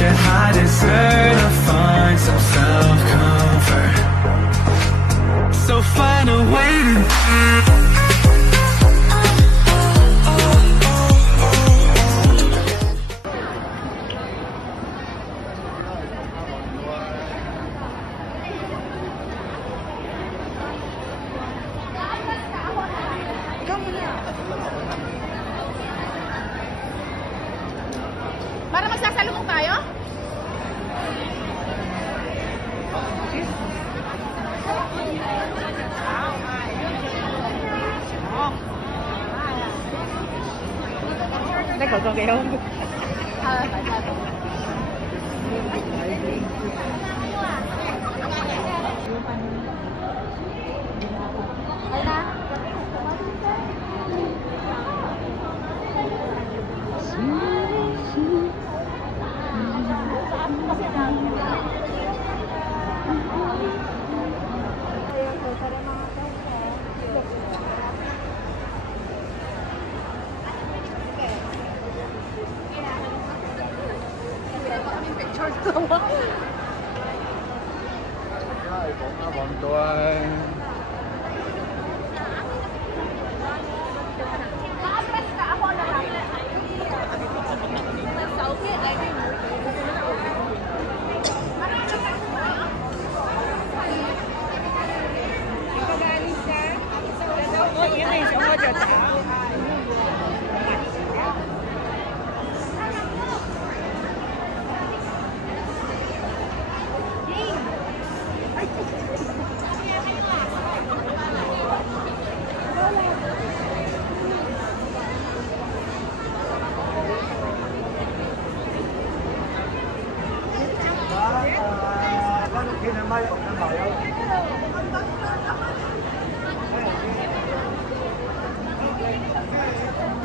your high desert to find some self-comfort. So find a way to Para magsasalubong tayo? Đây còn kìa không?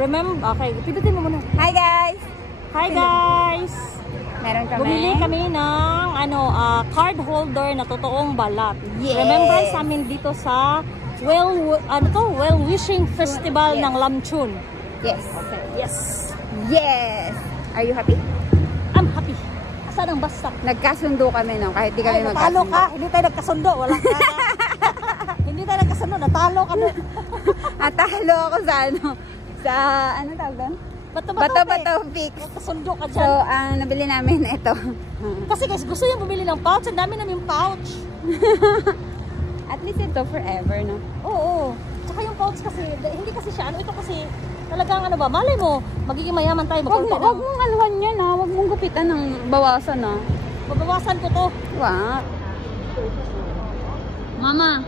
Remember, okay, pindutin mo muna. Hi guys! Hi guys! Meron kami. Bumili kami ng card holder na totoong balat. Yes. Remembrance namin dito sa Well-Wishing Festival Yes. ng Lamchun. Yes. Okay, yes. Yes! Are you happy? I'm happy. Asan ang basta? Nagkasundo kami no, kahit di kami Natalo magkasundo. ka, hindi tayo nagkasundo. Wala ka. Hindi tayo nagkasundo, natalo ka na. Natalo ako sa sa ano tawag doon? Bato Fix. Kasundo ka So, dyan. ang nabili namin ito. Kasi guys, gusto yung bumili ng pouch. Ang dami namin pouch. At least ito forever, no? Oo. Tsaka yung pouch kasi, hindi kasi siya, ito kasi, talagang malay mo, magiging mayaman tayo. Wag mong alwan yan, ha? Wag mong gupitan ng bawasan, ha? Babawasan ko to. Wow. Mama.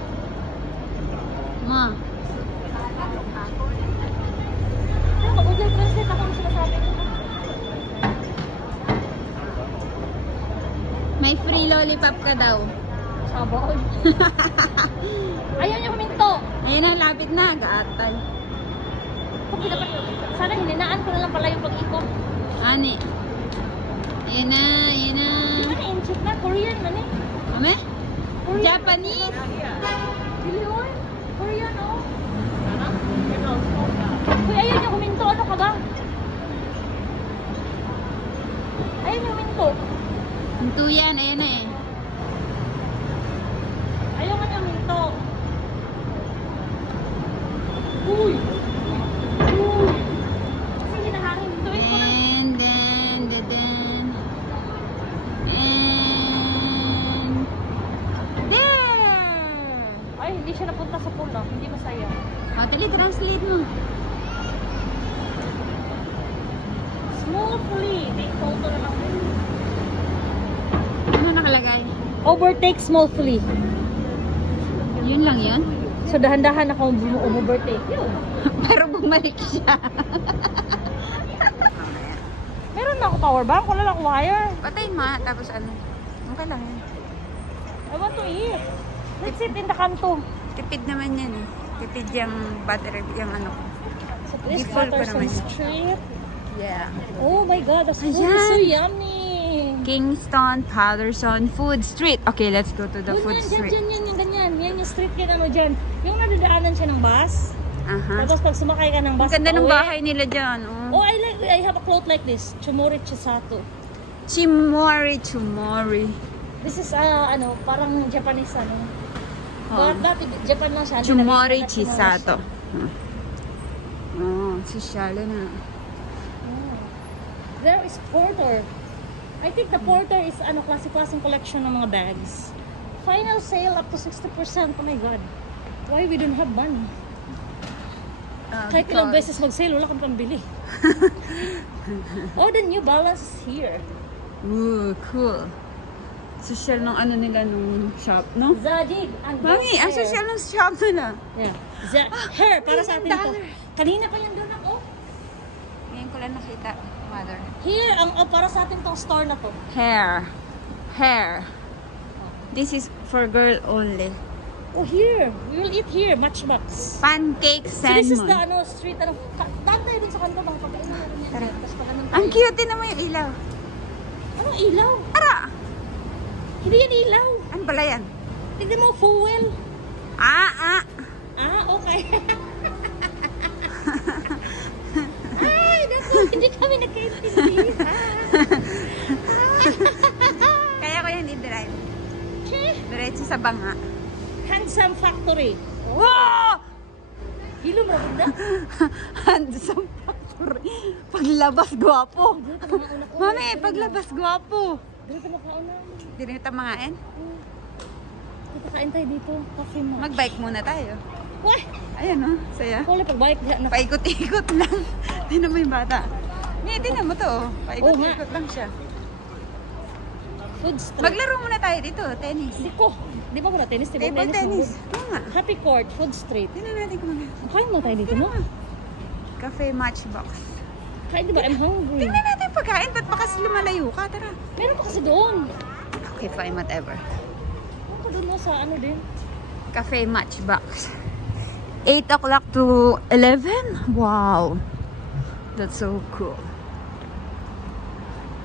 Ma. Mag-Google Translate ako yung sinasabi ko. May free lollipop ka daw. Sabon. Ayaw niya huminto. Ayun na, lapit na. Gaatal. Sana hininaan ko na lang pala yung pag-ikot. Ani. Ayun na, ayun na. Hindi na na-inchip na. Korean man eh. Ame? Korean. Japanese? Really on? Korean oh. Uy, ayaw niya huminto. Ano ka ba? Ayaw niya huminto. Hinto yan, ayun na eh. Ayaw nga niya huminto. Uy! Uy! Kasi hinahangin dito eh. And there! Ay, hindi siya napunta sa pool ah. Hindi masaya. O, translate mo. Smoothly. Take photo na lang. Ano nakalagay? Overtake smoothly. Yun lang yun? So, dahan-dahan akong overtake. Pero bumalik siya. Meron na ako power bank. Wala lang ako wire. Patayin mo, tapos ano? Okay lang yun. I want to eat. Let's sit in the kanto. Tipid naman yan eh. Tipid yung battery, yung ano ko. So, this Default ko Patterson naman yun. Street. Yeah. Oh my God, the food is Ayan. so yummy. Kingston Patterson Food Street. Okay, let's go to the food street. Yan, yung ganyan. Yan yung street kita mo dyan. Yung nadadaanan siya ng bus. Tapos pag sumakay ka ng bus, Ang ganda ng pauwi. bahay nila dyan. Oh. Oh, I have a cloth like this. Chumurit Chisato. Chimori. This is, ano, parang Japanese, ano. Oh. Dati, Japan lang siya. Chumori Nilagay- Chisato. Oh, sosyal na. Oh. There is Porter. I think the Porter is, ano, klase-klaseng collection ng mga bags. Final sale up to 60%. Oh my God. Why we don't have money? Kahit ilang beses mag-sale, wala kang pambili. Oh, the New Balance is here. Ooh, cool. Social ng ano nila nung shop, no? Zadig. And Mami, ang hair. social ng shop nila. Yeah. Hair, para sa atin to. $1. Kanina pa yan doon ako. Ngayon ko lang nakita, mother. Here, para sa atin tong store na to. Hair. This is for girl only. Oh, here. We will eat here. Matchbox. Pancake So this is the salmon. street, daan tayo dun sa kanto bang pagkainan natin yan. Tara. Tapos pagkanan tayo. Ang cute din naman yung ilaw. Anong ilaw? Tara! Hindi yan ilaw. Ano pala yan? Tignan mo, fuel. Ah! Okay. Ay, naku, hindi kami nagkaintindihan. Kaya ko yan i-drive. Okay. Diretso sa banga. Handsome Factory. Wow! Hilo mo, bunda? Handsome factory. Paglabas, gwapo. Dito mga una-una. Mami, paglabas, gwapo. Dito makauna. Di rin ito mga en. Dito kain tayo dito. Coffee mo. Mag-bike muna tayo. Wah! Ayan o, saya. Kuli pagbalik na. Paikot-ikot lang. Tingnan mo yung bata. Tingnan mo to. Oh. Paikot-ikot lang siya. Food street. Maglaro muna tayo dito, tennis. Hindi ko. Di ba muna tennis? Di ba Table tennis. mo? Oo nga. Happy Court, Food Street. Tingnan natin kung mga. Kain mo tayo dito, no? Cafe Matchbox. Kain, di ba? I'm hungry. Tingnan natin yung pagkain. Ba't pa kasi lumalayo ka? Tara. Meron pa kasi doon. Okay, fine, whatever. Meron pa doon no, sa ano din. Cafe Matchbox. 8 o'clock to 11? Wow. That's so cool.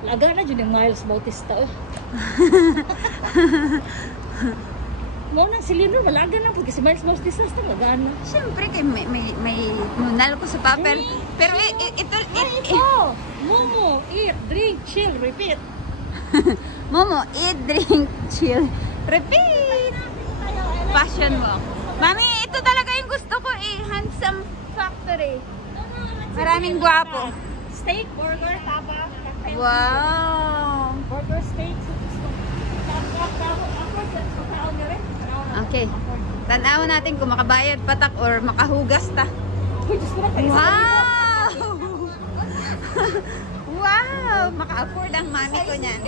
Laga na dyan yung Miles Bautista, oh. Mo nang si Leonor, malaga na po kasi Miles Bautista sa laga na. Siyempre, kay may nunal ko sa papel. Pero ito, Ito! Momo, eat, drink, chill, repeat. Momo, eat, drink, chill, repeat. Fashion walk. Mami, ito talaga yung gusto ko eh. Handsome Factory. Maraming gwapo. Steak, burger, tapa, cafe. Wow. Burger, steak, Okay. Tanawan natin kung makabayad patak or makahugas ta. Wow! Wow! Maka-afford ang mami ko niyan.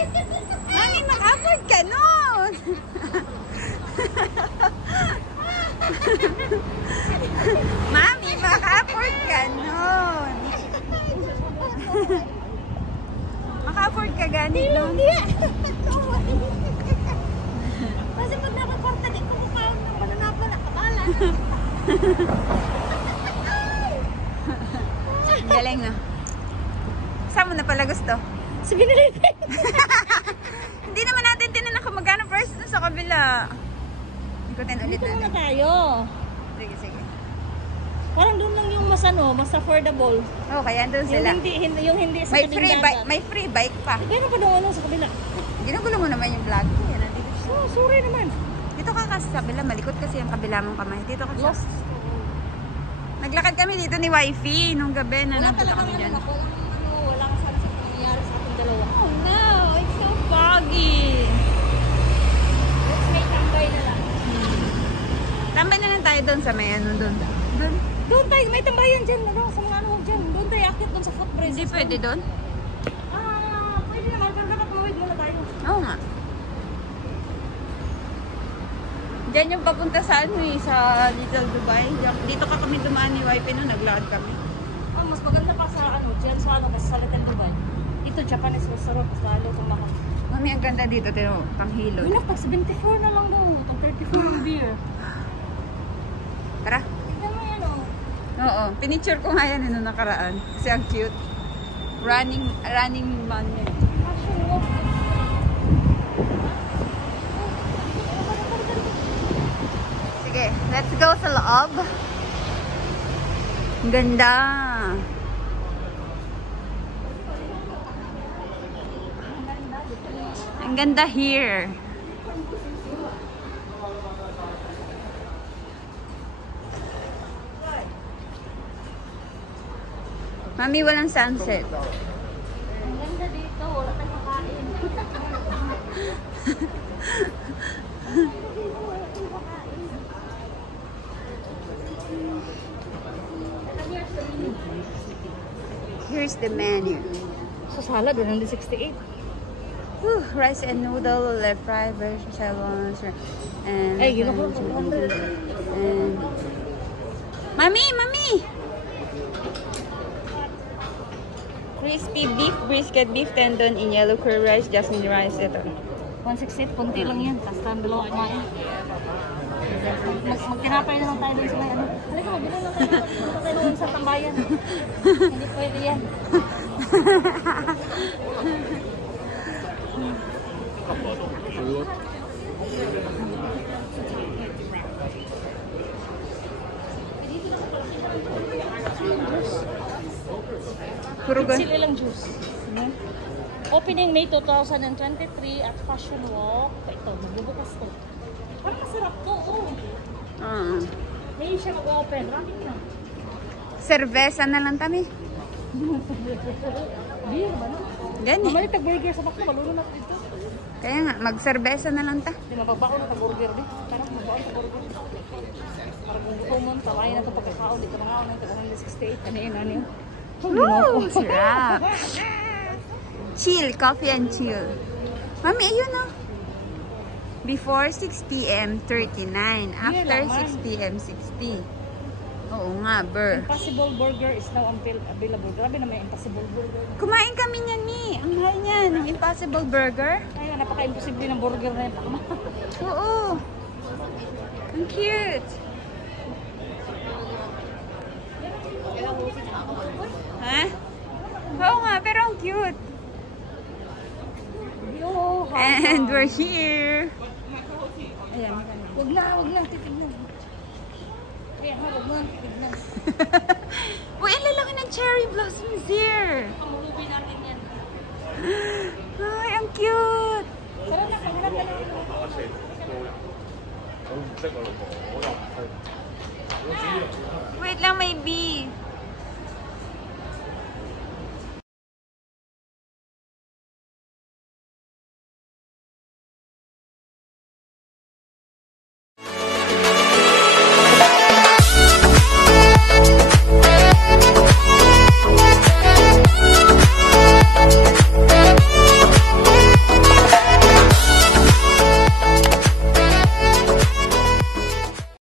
Mami, maka-afford ka nun! Mami, maka-afford ka nun! Maka-afford ka ganit nun? Kasi pag nakakwarta, di ko mukhaon ng mananapa na kabala. Galing na. Saan mo na pala gusto? Sa binilipin. Hindi naman natin tinan kung magkano price dun sa kabila. Ikutin ulit Dito muna natin. tayo. Sige, sige. Parang doon lang yung mas ano, mas affordable. Oh, kaya doon Yung sila. hindi sa May tabing free dagat. bike, may free bike pa. Meron pa doon ano sa kabila. Ginugulo mo naman yung vlog ko. Yan, nandito siya. Oh, sorry naman. Dito ka kasi sa kabila, malikot kasi ang kabila mong kamay. Dito ka siya. Lost. Naglakad kami dito ni Wifey nung gabi na napunta kami dyan. Wala ka sana sa nangyayari sa ating dalawa. Oh no, it's so foggy. Let's make tambay na lang. Tambay na lang tayo doon sa may ano doon. Doon. Doon tayo, may tambayan dyan. Ano, sa mga ano dyan. Doon tayo akit doon sa footbridge. Hindi pwede doon? Pwede naman. Pero dapat mawid muna tayo. Oo nga. Diyan yung papunta sa ano eh, sa Little Dubai. Dito ka kami dumaan ni Wifey nung naglakad kami. Mas maganda pa sa ano, dyan sa ano, kasi sa Little Dubai. Dito, Japanese restaurant, mas lalo kung maka. Mami, ang ganda dito, tino, panghilod. Wala pa, 74 na lang daw. Pag 34 ang beer. Tara. Tignan mo yan, oh. Oo, pinicture ko nga yan nung nakaraan. Kasi ang cute. Running man yan. Fashion walk. Sige, let's go sa loob. Ang ganda. Ang ganda here. Mami, walang sunset. Ang ganda dito. Wala tayong makain. Here's the menu. Sa salad, 168. Whew, rice and noodle, left fry, version salons, and Ay, gino ko. and Mami, mami. Crispy beef brisket, beef tendon in yellow curry rice, jasmine rice ito. 168, konti lang yan. Tapos tayong dalawa kumain. Magtinapay na lang tayo dun sa may ano. Halika, mabili lang tayo. Punta tayo doon sa tambayan. Hindi pwede yan. Puro gan. Sila lang juice. Opening May 2023 at Fashion Walk. Ito, magbubukas to. Parang masarap to, oh. May siya mag-open. Rapid na. Cerveza na lang kami. Beer ba na? Gani. Mamalit burger sa bakla. Malulo na dito. Kaya nga, mag-cerveza na lang ta. Di mapagbaon na burger di. Parang magbaon sa burger. Parang kung gutomon, tawain na ito pagkakaon. Dito mga ako ng 168. Ano yun, ano yun? Woo! Sarap. Chill, coffee and chill. Mami, ayun oh. Before 6 p.m., 39. After 6 p.m., 60. Oo nga, Ber. Impossible Burger is now available. Grabe na may Impossible Burger. Kumain kami niyan ni. Ang mahal niyan, ng Impossible Burger. Ay, napaka-imposible ng burger na yan. Oo. Ang cute. Ha? Oo nga, pero ang cute. And we're here. Ayan. Wag na, titignan. Ayan, wag na, titignan. Uy, ang lalaki ng cherry blossoms here. Pamulubi natin yan. Ay, ang cute. Sarap na, pagharap ka na.